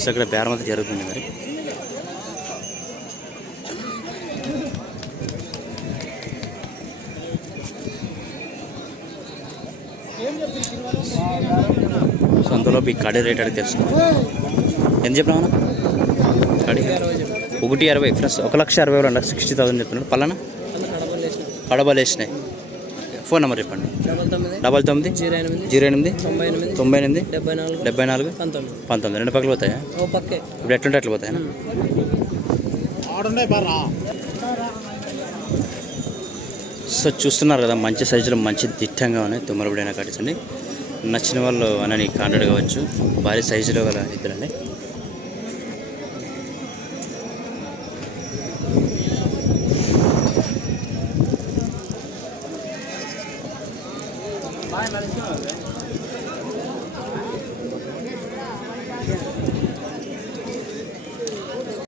So ఇక్కడ బేరం అయితే జరుగుతుంది మరి. సో అందులో ఈ కడీ రేట్ అడిగి తెలుసుకున్నాం ఎంత చెప్పినా కడీ? ఒకటి అరవై ఫ్రెండ్స్ ఒక లక్ష అరవై వేలు సిక్స్టీ థౌసండ్ చెప్తున్నాడు పలానా కడబలు వేసినాయి ఫోన్ నెంబర్ చెప్పండి. డబల్ తొమ్మిది జీరో ఎనిమిది జీరో ఎనిమిది తొంభై ఎనిమిది తొంభై ఎనిమిది డెబ్బై నాలుగు డెబ్బై నాలుగు పంతొమ్మిది. పంతొమ్మిది. రెండు పక్కలు పోతాయా? ఓ పక్కే. ఇప్పుడు ఎట్లుంటే అట్లా పోతాయా? సో చూస్తున్నారు కదా మంచి సైజులో మంచి దిట్టంగా ఉన్నాయి. తుమ్మలబడిన కట్టించండి నచ్చిన వాళ్ళు అనని కాంటాక్ట్ కావచ్చు. భారీ సైజులో గల ఇద్దరండి. Vai, ma le sono, eh?